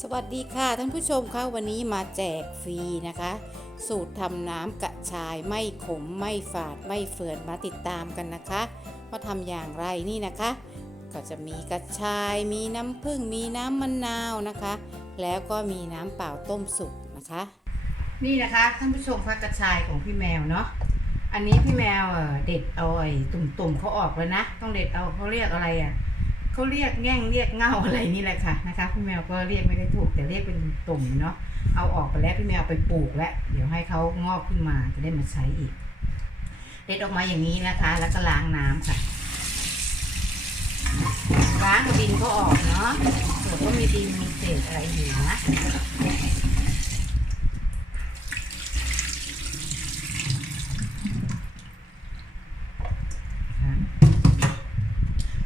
สวัสดีค่ะท่านผู้ชมคะวันนี้มาแจกฟรีนะคะ สูตรทำน้ำกระชายไม่ขมไม่ฝาดไม่เฟื่อนมาติดตามกันนะคะว่าทำอย่างไรนี่นะคะ ก็จะมีกระชายมีน้ำผึ้งมีน้ำมะนาวนะคะ แล้วก็มีน้ำเปล่าต้มสุกนะคะ นี่นะคะท่านผู้ชมคะกระชายของพี่แมวเนาะอันนี้พี่แมวเด็ดเอาไอ้ตุ่มๆเขาออกเลยนะ ต้องเด็ดเอาเขาเรียกอะไรอะ เขาเรียกแง่งเรียกเงาอะไรนี่แหละค่ะนะคะพี่แมวก็เรียกไม่ได้ถูกแต่เรียกเป็นตุ่มเนาะเอาออกไปแล้วพี่แมวไปปลูกแล้วเดี๋ยวให้เขางอกขึ้นมาจะได้มาใช้อีกเด็ดออกมาอย่างนี้นะคะ แล้วก็ล้างน้ำค่ะล้างดินก็ออกเนาะเผื่อว่ามีดินมีเศษอะไรอยู่นะ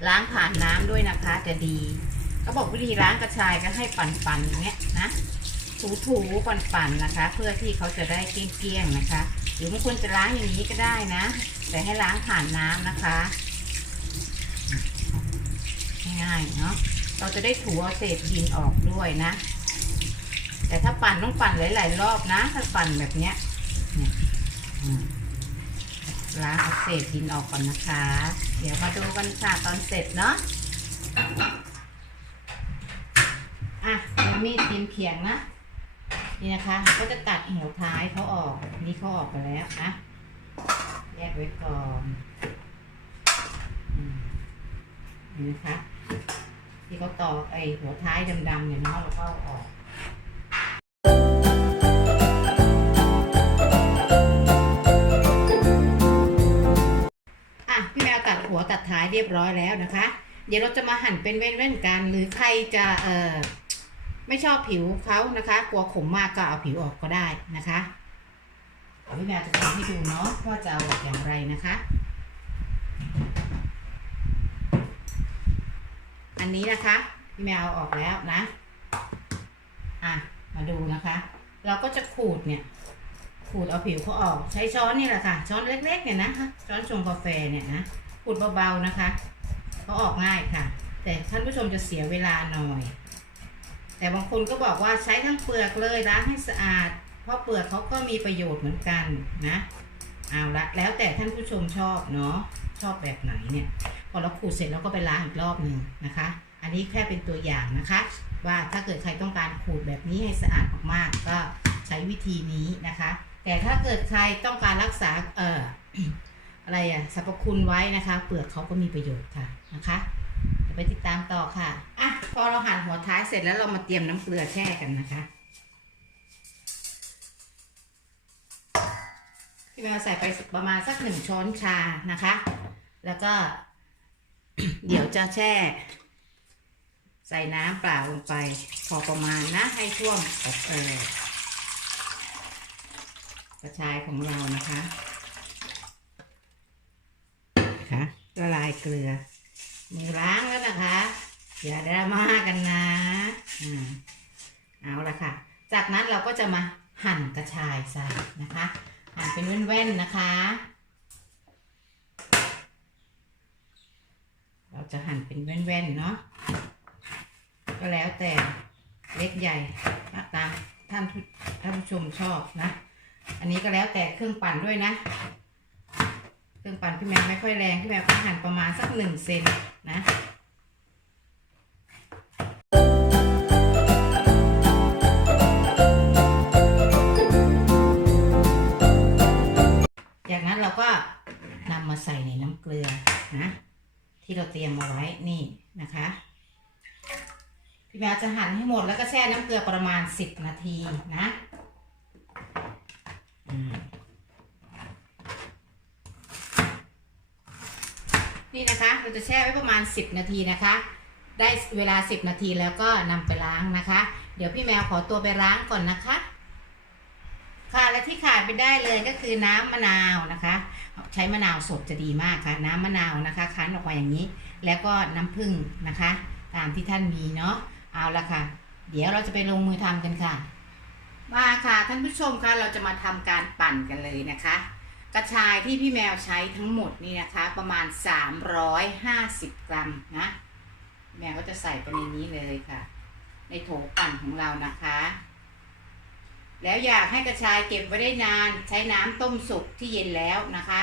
ล้างผ่านน้ำด้วยนะคะ จะดีเขาบอกวิธีล้างกระชายก็ให้ปั่นๆอย่างเงี้ยนะถูๆปั่นๆนะคะ เพื่อที่เขาจะได้เกลี้ยงๆนะคะ หรือบางคนจะล้างอย่างนี้ก็ได้นะ แต่ให้ล้างผ่านน้ำนะคะง่ายๆเนาะเราจะได้ถูเอาเศษดินออกด้วยนะ แต่ถ้าปั่นต้องปั่นหลาย ๆ รอบนะ ถ้าปั่นแบบเนี้ยเนี่ยอืม ล้างเอาเศษดินออกก่อนนะคะ เดี๋ยวมาดูกันค่ะตอนเสร็จเนาะ อะเอามีดตีนเขียงนะ นี่นะคะ ก็จะตัดเหวท้ายเขาออก นี่เขาออกไปแล้วนะ แยกไว้ก่อนอืมนี่นะคะ ที่เขาตอกไอหัวท้ายดำๆเนี่ยเนาะเราก็เอาออก ตัดหัวตัดท้ายเรียบร้อยแล้วนะคะ เดี๋ยวเราจะมาหั่นเป็นเว้นๆกันหรือใครจะเอ่อไม่ชอบผิวเขานะคะ กลัวขมมากก็เอาผิวออกก็ได้นะคะเดี๋ยวพี่แมวจะทำให้ดูเนาะว่าจะเอาออกอย่างไรนะคะ อันนี้นะคะพี่แมวเอาออกแล้วนะ อะ มาดูนะคะ เราก็จะขูดเนี่ย ขูดเอาผิวเขาออก ใช้ช้อนนี่แหละค่ะ ช้อนเล็กๆเนี่ยนะคะ ช้อนชงกาแฟเนี่ยนะ ขูดเบาๆนะคะเขาออกง่ายค่ะ แต่ท่านผู้ชมจะเสียเวลาหน่อย แต่บางคนก็บอกว่าใช้ทั้งเปลือกเลยล้างให้สะอาด เพราะเปลือกเขาก็มีประโยชน์เหมือนกันนะเอาละแล้วแต่ท่านผู้ชมชอบเนาะชอบแบบไหนเนี่ยพอเราขูดเสร็จเราก็ไปล้างอีกรอบหนึ่งนะคะ อันนี้แค่เป็นตัวอย่างนะคะ ว่าถ้าเกิดใครต้องการขูดแบบนี้ให้สะอาดมากๆก็ใช้วิธีนี้นะคะ แต่ถ้าเกิดใครต้องการรักษาเอ่อ อะไรอะสรรพคุณไว้นะคะ เปลือกเขาก็มีประโยชน์ค่ะนะคะเดี๋ยวไปติดตามต่อค่ะอะพอเราหั่นหัวท้ายเสร็จแล้วเรามาเตรียมน้ำเกลือแช่กันนะคะพี่แมวใส่ไปประมาณสักหนึ่งช้อนชานะคะ แล้วก็เดี๋ยวจะแช่ ใส่น้ำเปล่าลงไป พอประมาณนะ ให้ท่วมกับเออกระชายของเรานะคะละลายเกลือมือล้างแล้วนะคะ อย่าดราม่ากันนะอ่าเอาละค่ะ จากนั้นเราก็จะมาหั่นกระชายใส่นะคะ หั่นเป็นแว่นๆนะคะ เราจะหั่นเป็นแว่นๆเนาะก็แล้วแต่เล็กใหญ่ตามท่านผู้ท่านผู้ชมชอบนะ อันนี้ก็แล้วแต่เครื่องปั่นด้วยนะเครื่องปั่นพี่แมวไม่ค่อยแรง พี่แมวก็หั่นประมาณสักหนึ่งเซนนะจากนั้นเราก็นำมาใส่ในน้ำเกลือนะ ที่เราเตรียมมาไว้นี่นะคะ พี่แมวจะหั่นให้หมดแล้วก็แช่น้ำเกลือประมาณ 10 นาทีนะ นี่นะคะเราจะแช่ไว้ประมาณ 10 นาทีนะคะ ได้เวลา 10 นาทีแล้วก็นำไปล้างนะคะ เดี๋ยวพี่แมวขอตัวไปล้างก่อนนะคะ ค่ะและที่ขาดไปได้เลยก็คือน้ำมะนาวนะคะ ใช้มะนาวสดจะดีมากค่ะ น้ำมะนาวนะคะคั้นออกมาอย่างนี้ แล้วก็น้ำผึ้งนะคะ ตามที่ท่านมีเนาะเอาละค่ะ เดี๋ยวเราจะไปลงมือทำกันค่ะมาค่ะท่านผู้ชมคะเราจะมาทำการปั่นกันเลยนะคะ กระชายที่พี่แมวใช้ทั้งหมดนี่นะคะ ประมาณ 350 กรัมนะ แมวก็จะใส่ไปในนี้เลยค่ะ ในโถปั่นของเรานะคะ แล้วอยากให้กระชายเก็บไว้ได้นานใช้น้ำต้มสุกที่เย็นแล้วนะคะ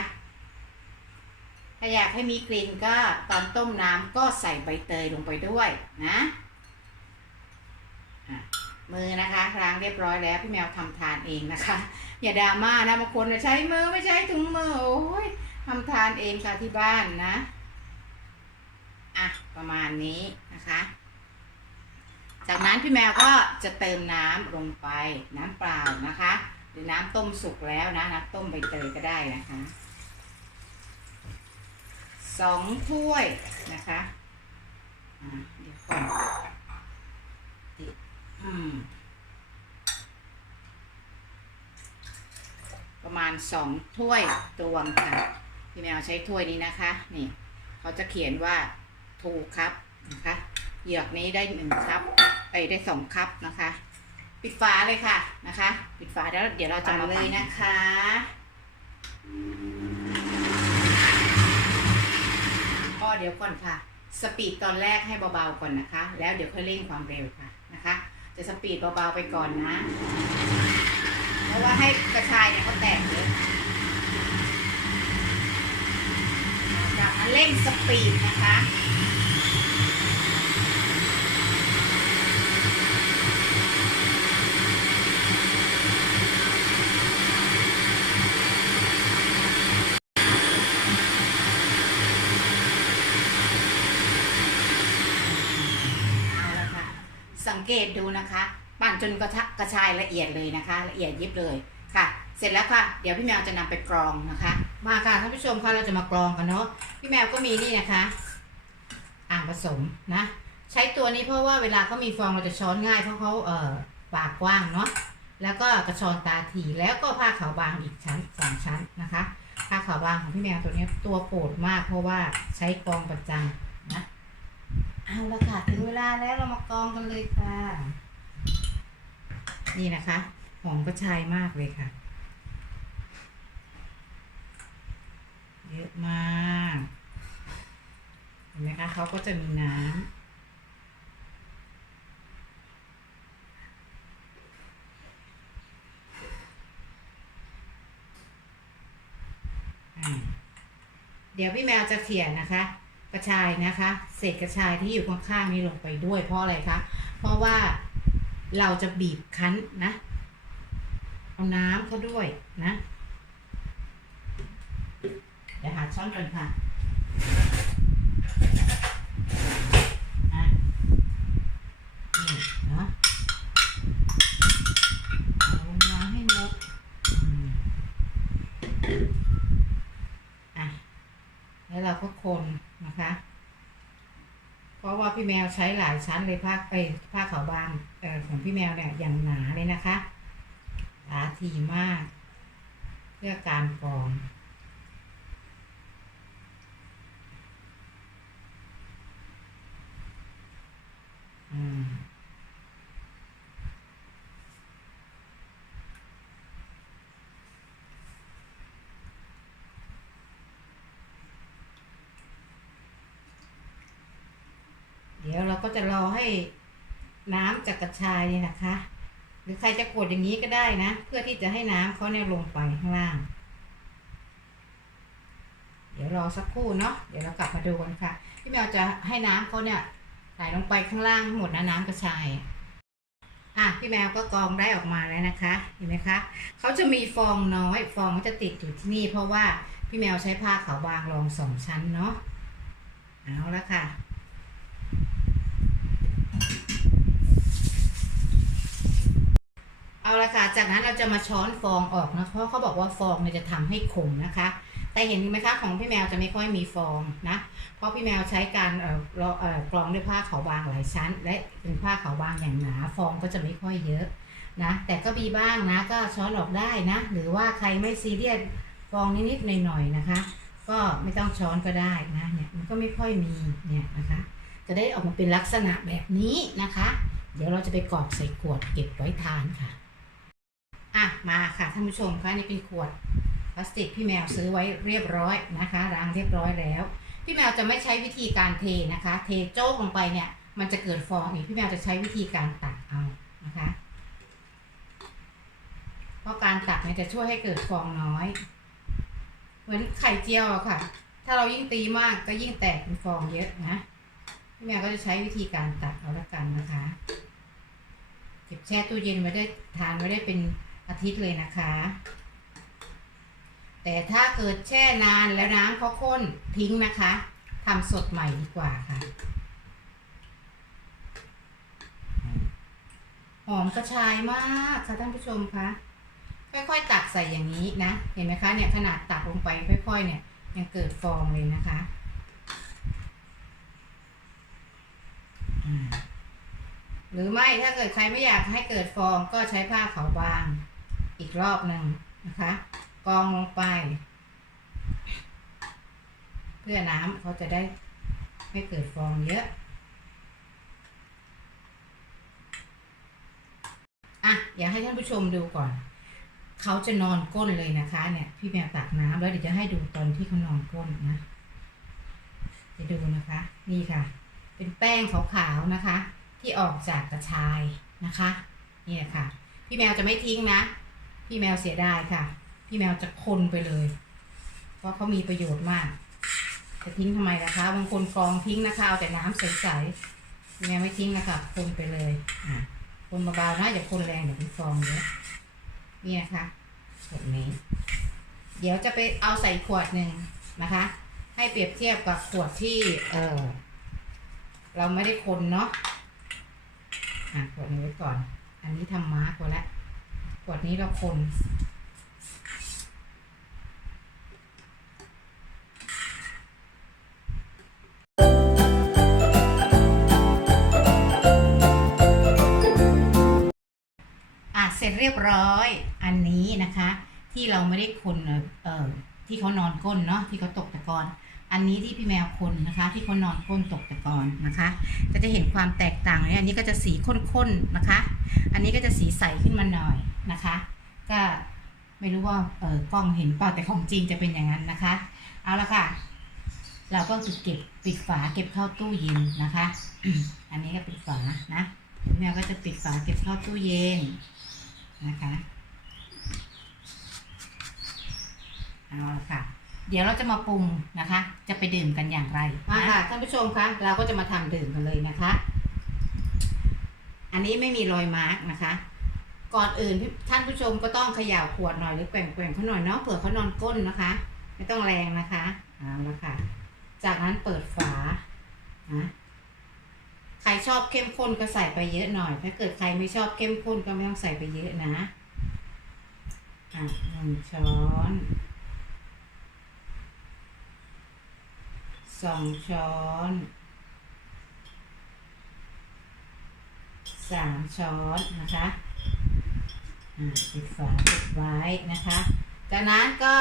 ถ้าอยากให้มีกลิ่นก็ตอนต้มน้ำก็ใส่ใบเตยลงไปด้วยนะะ มือนะคะล้างเรียบร้อยแล้วพี่แมวทำทานเองนะคะ อย่าดราม่านะบางคนใช้มือไม่ใช้ถุงมือโอ้ยทำทานเองค่ะที่บ้านนะอะประมาณนี้นะคะ จากนั้นพี่แมวก็จะเติมน้ำลงไปน้ำเปล่านะคะ หรือน้ำต้มสุกแล้วนะน้ำต้มใบเตยก็ได้นะคะสองถ้วยนะคะะเดี๋ยวก่อนติดอืม ประมาณสองถ้วยตวงค่ะ พี่แมวใช้ถ้วยนี้นะคะ นี่ เขาจะเขียนว่าทูครับนะคะเหยือกนี้ได้หนึ่งครับไปได้สองคัพนะคะ ปิดฝาเลยค่ะนะคะ ปิดฝาแล้วเดี๋ยวเราจะมาเลยนะคะก็เดี๋ยวก่อนค่ะ สปีดตอนแรกให้เบาๆก่อนนะคะ แล้วเดี๋ยวค่อยเร่งความเร็วค่ะนะคะ จะสปีดเบาๆไปก่อนนะ เพราะว่าให้กระชายเนี่ยเขาแตกเยอะจากนั้นเร่งสปีดนะคะ เอาละค่ะ สังเกตดูนะคะ ปั่นจนกระทะกระชายละเอียดเลยนะคะ ละเอียดยิบเลยค่ะ เสร็จแล้วค่ะ เดี๋ยวพี่แมวจะนำไปกรองนะคะ มาค่ะท่านผู้ชมค่ะเราจะมากรองกันเนาะพี่แมวก็มีนี่นะคะ อ่างผสมนะ ใช้ตัวนี้เพราะว่าเวลาเขามีฟองเราจะช้อนง่ายเพราะเขาเอ่อปากกว้างเนาะแล้วก็กระชอนตาถี่แล้วก็ผ้าขาวบางอีกชั้นสองชั้นนะคะผ้าขาวบางของพี่แมวตัวนี้ตัวโปรดมากเพราะว่าใช้กรองประจำ เอาละค่ะถึงเวลาแล้วเรามากองกันเลยค่ะ นี่นะคะหอมกระชายมากเลยค่ะ เยอะมากเห็นไหมคะเขาก็จะมีน้ำเดี๋ยวพี่แมวจะเขี่ยนะคะ กระชายนะคะ เศษกระชายที่อยู่ข้างๆนี้ลงไปด้วย เพราะอะไรคะ เพราะว่าเราจะบีบคั้นนะ เอาน้ำเขาด้วยนะ เดี๋ยวหาช้อนก่อนค่ะอะนี่เนาะเอาลงมาให้หมดอืมอะ แล้วเราก็คนนะคะ เพี่แมวใช้หลายชั้นเลยผ้าเอ้ยผ้าขาวบางเอ่อของพี่แมวเนี่ยอย่างหนาเลยนะคะหนาทีมาก เพื่อการกรอง อืม เดี๋ยวเราก็ จะรอให้น้ำจากกระชายเนี่ยนะคะ หรือใครจะกดอย่างนี้ก็ได้นะ เพื่อที่จะให้น้ำเขาเนี่ยลงไปข้างล่าง เดี๋ยวรอสักครู่เนาะเดี๋ยวเรากลับมาดูกันค่ะพี่แมวจะให้น้ำเขาเนี่ยไหลลงไปข้างล่างทั้งหมดนะน้ำกระชายอะพี่แมวก็กรองได้ออกมาแล้วนะคะเห็นไหมคะเขาจะมีฟองน้อยฟองก็จะติดอยู่ที่นี่ เพราะว่าพี่แมวใช้ผ้าขาวบางรองสองชั้นเนาะเอาละค่ะ เอาละค่ะ จากนั้นเราจะมาช้อนฟองออกนะเพราะเขาบอกว่าฟองเนี่ยจะทำให้ขมนะคะ แต่เห็นไหมคะของพี่แมวจะไม่ค่อยมีฟองนะ เพราะพี่แมวใช้การเอ่อเอ่อกรองด้วยผ้าขาวบางหลายชั้น และเป็นผ้าขาวบางอย่างหนา ฟองก็จะไม่ค่อยเยอะนะ แต่ก็มีบ้างนะ ก็ช้อนออกได้นะ หรือว่าใครไม่ซีเรียสฟองนิดๆหน่อยๆนะคะ ก็ไม่ต้องช้อนก็ได้นะเนี่ยมันก็ไม่ค่อยมีเนี่ยนะคะ จะได้ออกมาเป็นลักษณะแบบนี้นะคะ เดี๋ยวเราจะไปกรอกใส่ขวดเก็บไว้ทานค่ะ อะมาค่ะท่านผู้ชมคะนี่เป็นขวดพลาสติกพี่แมวซื้อไว้เรียบร้อยนะคะล้างเรียบร้อยแล้ว พี่แมวจะไม่ใช้วิธีการเทนะคะ เทโจ๊กลงไปเนี่ย มันจะเกิดฟองอีกพี่แมวจะใช้วิธีการตักเอานะคะ เพราะการตักเนี่ยจะช่วยให้เกิดฟองน้อย เหมือนไข่เจียวอะค่ะ ถ้าเรายิ่งตีมากก็ยิ่งแตกเป็นฟองเยอะนะพี่แมวก็จะใช้วิธีการตักเอาละกันนะคะ เก็บแช่ตู้เย็นไว้ได้ทานไว้ได้เป็น อาทิตย์เลยนะคะ แต่ถ้าเกิดแช่นานแล้วน้ำเขาข้นทิ้งนะคะทำสดใหม่ดีกว่าค่ะ หอมกระชายมากค่ะท่านผู้ชมคะค่อยๆ ตักใส่อย่างนี้นะ เห็นไหมคะเนี่ยขนาดตักลงไปค่อย ๆ เนี่ยยังเกิดฟองเลยนะคะหรือไม่ถ้าเกิดใครไม่อยากให้เกิดฟองก็ใช้ผ้าขาวบาง อีกรอบหนึ่งนะคะกองลงไป เพื่อน้ำเขาจะได้ไม่เกิดฟองเยอะอะอยากให้ท่านผู้ชมดูก่อน เขาจะนอนก้นเลยนะคะ เนี่ย พี่แมวตักน้ำแล้วเดี๋ยวจะให้ดูตอนที่เขานอนก้นนะจะดูนะคะ นี่ค่ะ เป็นแป้งขาวๆนะคะ ที่ออกจากกระชายนะคะ นี่แหละค่ะ พี่แมวจะไม่ทิ้งนะ พี่แมวเสียดายค่ะ พี่แมวจะคนไปเลย เพราะเขามีประโยชน์มากจะทิ้งทำไมล่ะคะ บางคนกรองทิ้งนะคะ เอาแต่น้ำใสๆพี่แมวไม่ทิ้งนะคะ คนไปเลย อะ คนเบาๆนะอย่าคนแรงเดี๋ยวเป็นฟองเยอะนี่นะคะแบบนี้ เดี๋ยวจะไปเอาใส่ขวดหนึ่งนะคะ ให้เปรียบเทียบกับขวดที่ เออเราไม่ได้คนเนาะอะขวดนี้ไว้ก่อน อันนี้ทำมาร์กไว้แล้ว ขวดนี้เราคนอะเสร็จเรียบร้อยอันนี้นะคะ ที่เราไม่ได้คนเอ่อที่เขานอนก้นเนาะที่เขาตกตะกอนอันนี้ที่พี่แมวคนนะคะ ที่เขานอนก้นตกตะกอนนะคะ ก็จะเห็นความแตกต่างเลยอันนี้ก็จะสีข้นๆนะคะ อันนี้ก็จะสีใสขึ้นมาหน่อย นะคะ ก็ไม่รู้ว่าเออกล้องเห็นเปล่าแต่ของจริงจะเป็นอย่างนั้นนะคะ เอาละค่ะ เราก็จะเก็บปิดฝาเก็บเข้าตู้เย็นนะคะ อันนี้ก็ปิดฝานะแมวก็จะปิดฝาเก็บเข้าตู้เย็นนะคะ เอาละค่ะ เดี๋ยวเราจะมาปรุงนะคะ จะไปดื่มกันอย่างไรมาค่ะท่านผู้ชมคะเราก็จะมาทำดื่มกันเลยนะคะ อันนี้ไม่มีรอยมาร์กนะคะ ก่อนอื่นท่านผู้ชมก็ต้องเขย่าขวดหน่อยหรือแกว่งๆเขาหน่อยเนาะเผื่อเขานอนก้นนะคะ ไม่ต้องแรงนะคะเอาละค่ะ จากนั้นเปิดฝานะใครชอบเข้มข้นก็ใส่ไปเยอะหน่อย ถ้าเกิดใครไม่ชอบเข้มข้นก็ไม่ต้องใส่ไปเยอะนะอะหนึ่งช้อนสองช้อนสามช้อนนะคะ ปิดฝาปิดไว้นะคะ จากนั้นก็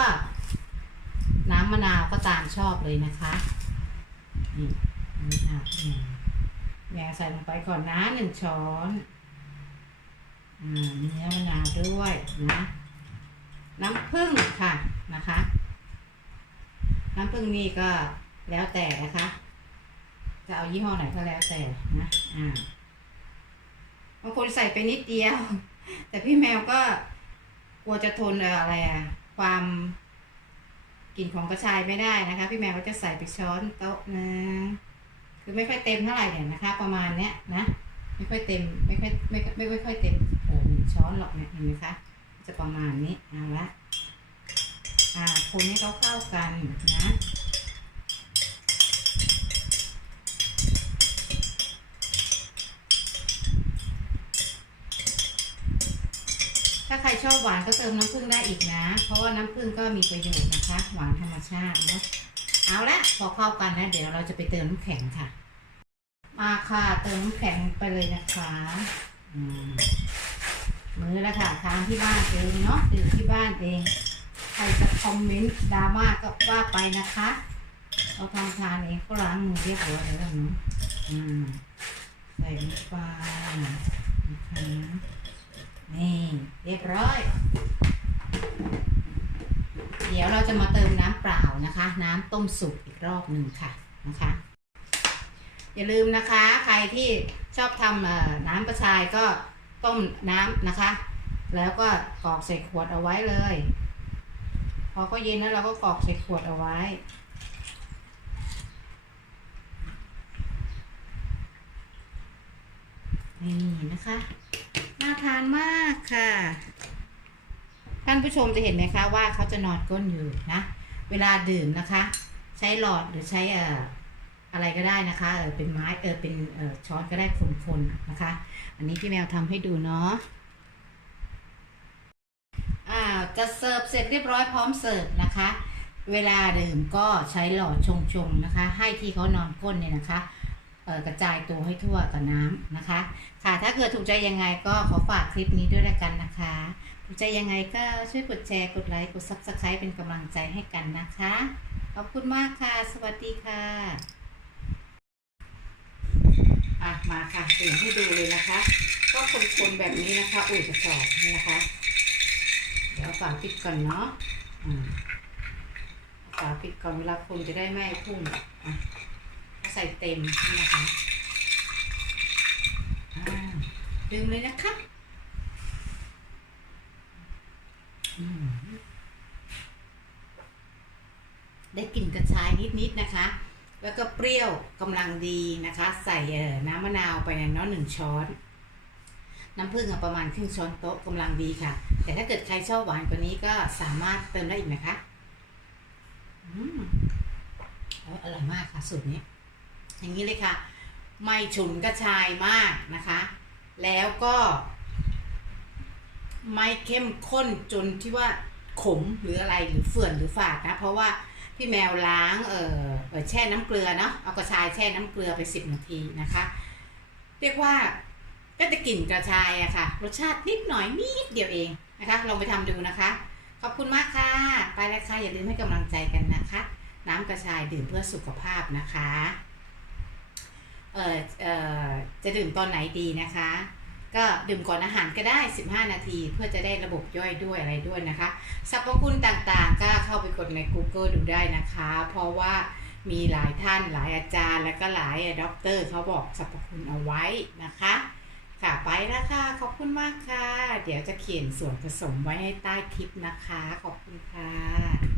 น้ำมะนาวก็ตามชอบเลยนะคะนี่มะนาวแม่ใส่ลงไปก่อนนะหนึ่งช้อนอ่าเนื้อมะนาวด้วยนะน้ำผึ้งค่ะนะคะ น้ำผึ้งนี่ก็แล้วแต่นะคะ จะเอายี่ห้อไหนก็แล้วแต่นะอ่าบางคนใส่ไปนิดเดียว แต่พี่แมวก็กลัวจะทนอะไรอะความกลิ่นของกระชายไม่ได้นะคะ พี่แมวก็จะใส่ไปช้อนโต๊ะนะคือไม่ค่อยเต็มเท่าไหร่เนี่ยนะคะ ประมาณเนี้ยนะไม่ค่อยเต็มไม่ค่อยไม่ไม่ไม่ค่อยเต็มเออหนึ่งช้อนหรอกเนี่ยเห็นไหมคะจะประมาณนี้เอาละอ่าคนให้เขาเข้ากันนะ ถ้าใครชอบหวานก็เติมน้ำผึ้งได้อีกนะ เพราะว่าน้ำผึ้งก็มีประโยชน์นะคะ หวานธรรมชาติเนาะเอาละพอเข้ากันนะเดี๋ยวเราจะไปเติมน้ำแข็งค่ะ มาค่ะเติมน้ำแข็งไปเลยนะคะมือแล้วค่ะทานที่บ้านเองเนาะดื่มที่บ้านเอง ใครจะคอมเมนต์ดราม่าก็ว่าไปนะคะเราทำทานเองก็ล้างมือเรียบร้อยแล้วเนาะใส่ลงไปนะคะ นี่เรียบร้อย เดี๋ยวเราจะมาเติมน้ำเปล่านะคะ น้ำต้มสุกอีกรอบหนึ่งค่ะนะคะ อย่าลืมนะคะ ใครที่ชอบทำน้ำกระชายก็ต้มน้ำนะคะ แล้วก็กรอกใส่ขวดเอาไว้เลย พอก็เย็นแล้วเราก็กรอกใส่ขวดเอาไว้นี่นะคะ น่าทานมากค่ะ ท่านผู้ชมจะเห็นไหมคะว่าเขาจะนอนก้นอยู่นะ เวลาดื่มนะคะ ใช้หลอดหรือใช้อ่อะไรก็ได้นะคะ เออเป็นไม้ เออ เป็นเออช้อนก็ได้คนๆนะคะ อันนี้พี่แมวทำให้ดูเนาะ อ่า จะเสิร์ฟเสร็จเรียบร้อยพร้อมเสิร์ฟนะคะ เวลาดื่มก็ใช้หลอดชงๆนะคะ ให้ที่เขานอนก้นเนี่ยนะคะ กระจายตัวให้ทั่วกับน้ำนะคะ ค่ะถ้าเกิดถูกใจยังไงก็ขอฝากคลิปนี้ด้วยละกันนะคะถูกใจยังไงก็ช่วยกดแชร์กดไลค์กด Subscribe เป็นกำลังใจให้กันนะคะ ขอบคุณมากค่ะ สวัสดีค่ะอะมาค่ะตื่นให้ดูเลยนะคะ ก็คนๆแบบนี้นะคะอุ่ยกระสอบนี่นะคะ เดี๋ยวเอาฝาปิดก่อนเนาะอืมเอาฝาปิดก่อนเวลาคนจะได้ไม่พุ่งอะ ใส่เต็มนะคะอ่าดื่มเลยนะคะได้กลิ่นกระชายนิดๆนะคะ แล้วก็เปรี้ยวกำลังดีนะคะ ใส่น้ำมะนาวไปในนาะหนึ่งช้อน น้ำผึ้งประมาณครึ่งช้อนโต๊ะกำลังดีค่ะ แต่ถ้าเกิดใครชอบหวานกว่านี้ก็สามารถเติมได้อีกนะคะ อืมอร่อยมากค่ะสูตรนี้ อย่างนี้เลยค่ะ ไม่ฉุนกระชายมากนะคะ แล้วก็ ไม่เข้มข้นจนที่ว่าขมหรืออะไรหรือเฟื่อนหรือฝาดนะ เพราะว่าพี่แมวล้างเออเอ่อแช่น้ำเกลือเนาะเอากระชายแช่น้ำเกลือไปสิบนาทีนะคะ เรียกว่าก็จะกลิ่นกระชายอะค่ะ รสชาตินิดหน่อยนิดเดียวเองนะคะ ลองไปทำดูนะคะ ขอบคุณมากค่ะ ไปแล้วค่ะอย่าลืมให้กำลังใจกันนะคะ น้ำกระชายดื่มเพื่อสุขภาพนะคะ เออเออจะดื่มตอนไหนดีนะคะ ก็ดื่มก่อนอาหารก็ได้ 15 นาที เพื่อจะได้ระบบย่อยด้วยอะไรด้วยนะคะสรรพคุณต่างๆ ก็เข้าไปกดใน Google ดูได้นะคะ เพราะว่ามีหลายท่านหลายอาจารย์ แล้วก็หลายด็อกเตอร์เขาบอกสรรพคุณเอาไว้นะคะค่ะไปแล้วค่ะ ขอบคุณมากค่ะ เดี๋ยวจะเขียนส่วนผสมไว้ให้ใต้คลิปนะคะ ขอบคุณค่ะ